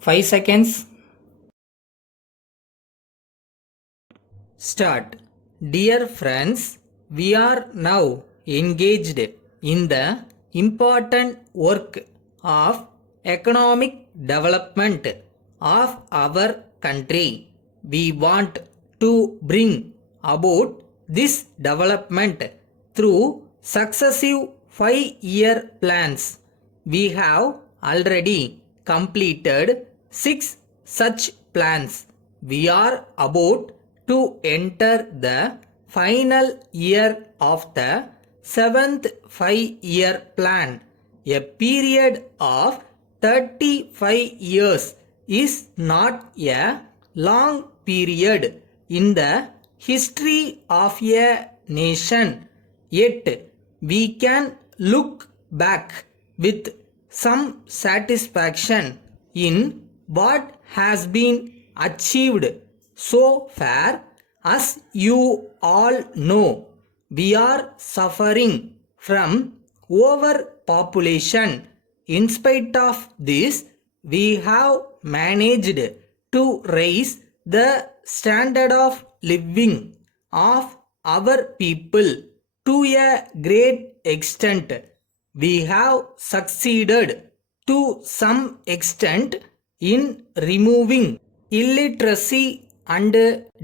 5 seconds. Start. Dear friends, we are now engaged in the important work of economic development of our country. We want to bring about this development through successive 5-year plans. We have already completed 6 such plans. We are about to enter the final year of the 7th 5-year plan. A period of 35 years is not a long period in the history of a nation. Yet we can look back with some satisfaction in what has been achieved so far. As you all know, we are suffering from overpopulation. In spite of this, we have managed to raise the standard of living of our people to a great extent. We have succeeded to some extent in removing illiteracy and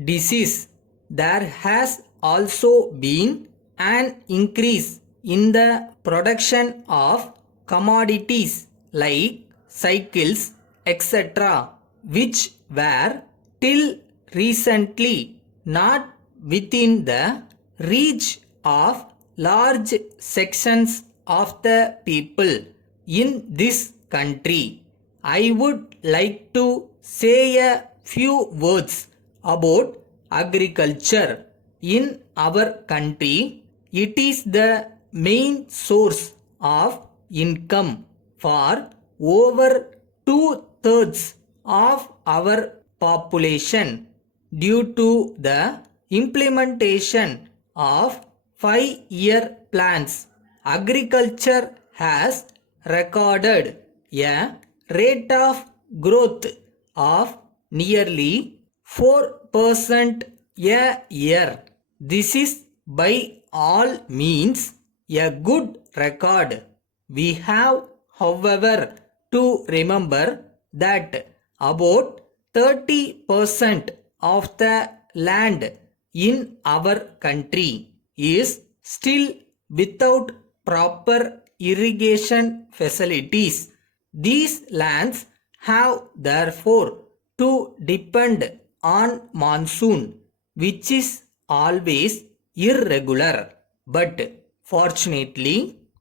disease. There has also been an increase in the production of commodities like cycles, etc., which were till recently not within the reach of large sections of the people in this country. I would like to say a few words about agriculture. In our country, it is the main source of income for over 2/3 of our population. Due to the implementation of 5-year plans, agriculture has recorded a rate of growth of nearly 4% a year. This is by all means a good record. We have, however, to remember that about 30% of the land in our country is still without proper irrigation facilities. These lands have therefore to depend on monsoon, which is always irregular. But fortunately,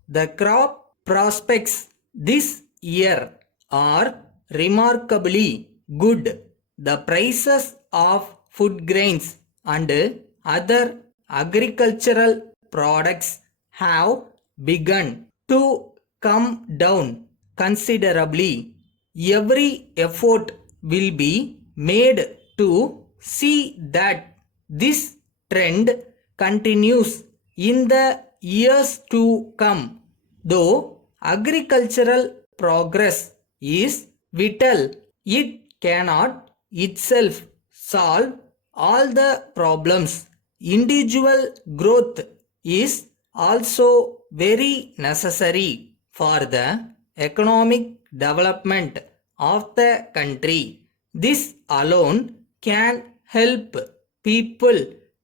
the crop prospects this year are remarkably good. The prices of food grains and other agricultural products have begun to come down considerably. Every effort will be made to see that this trend continues in the years to come. Though agricultural progress is vital, it cannot itself solve all the problems. Individual growth is also very necessary for the economic development of the country. This alone can help people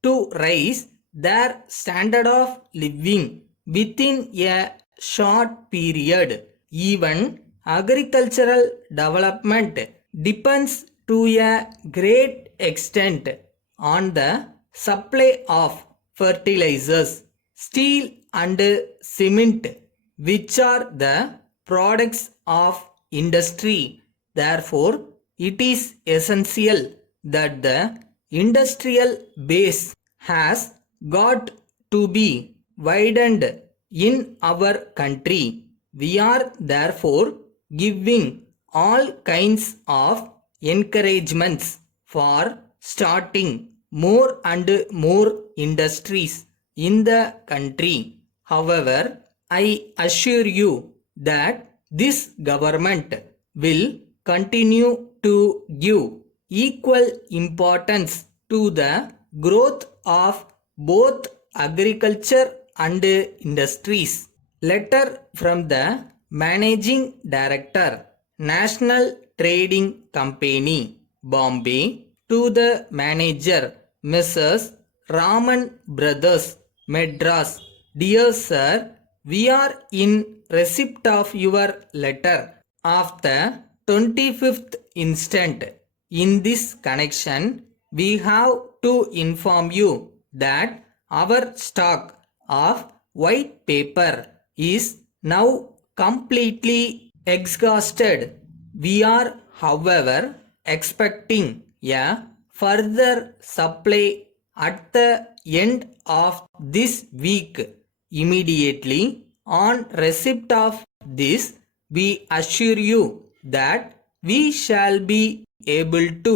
to raise their standard of living within a short period. Even agricultural development depends to a great extent on the supply of fertilizers, steel and cement, which are the products of industry. Therefore, it is essential that the industrial base has got to be widened in our country. We are therefore giving all kinds of encouragements for starting more and more industries in the country. However, I assure you that this government will continue to give equal importance to the growth of both agriculture and industries. Letter from the Managing Director, National Trading Company, Bombay, to the Manager, Mrs. Raman Brothers, Madras. Dear Sir, we are in receipt of your letter of the 25th instant. In this connection, we have to inform you that our stock of white paper is now completely exhausted. We are, however, expecting a further supply at the end of this week. Immediately on receipt of this, we assure you that we shall be able to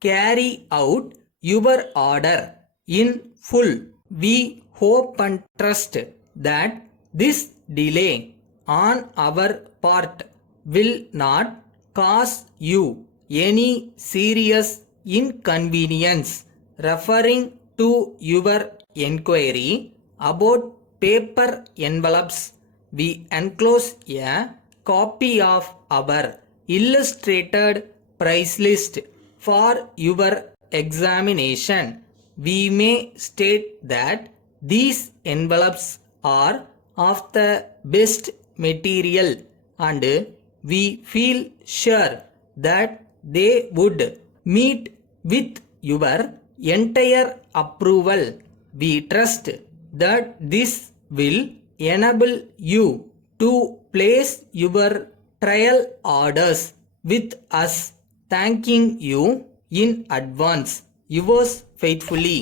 carry out your order in full. We hope and trust that this delay on our part will not cause you any serious inconvenience. Referring to your enquiry about paper envelopes, we enclose a copy of our illustrated price list for your examination. We may state that these envelopes are of the best material, and we feel sure that they would meet with your entire approval. We trust that this will enable you to place your trial orders with us. Thanking you in advance. Yours faithfully.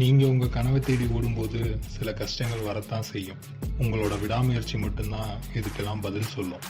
நீங்க உங்க கனவை தேடி ஓடும்போது சில கஷ்டங்கள் வரத்தான் செய்யும். உங்களோட விடாமுயற்சி மட்டும்தான் இதுக்கெல்லாம் பதில் சொல்லும்.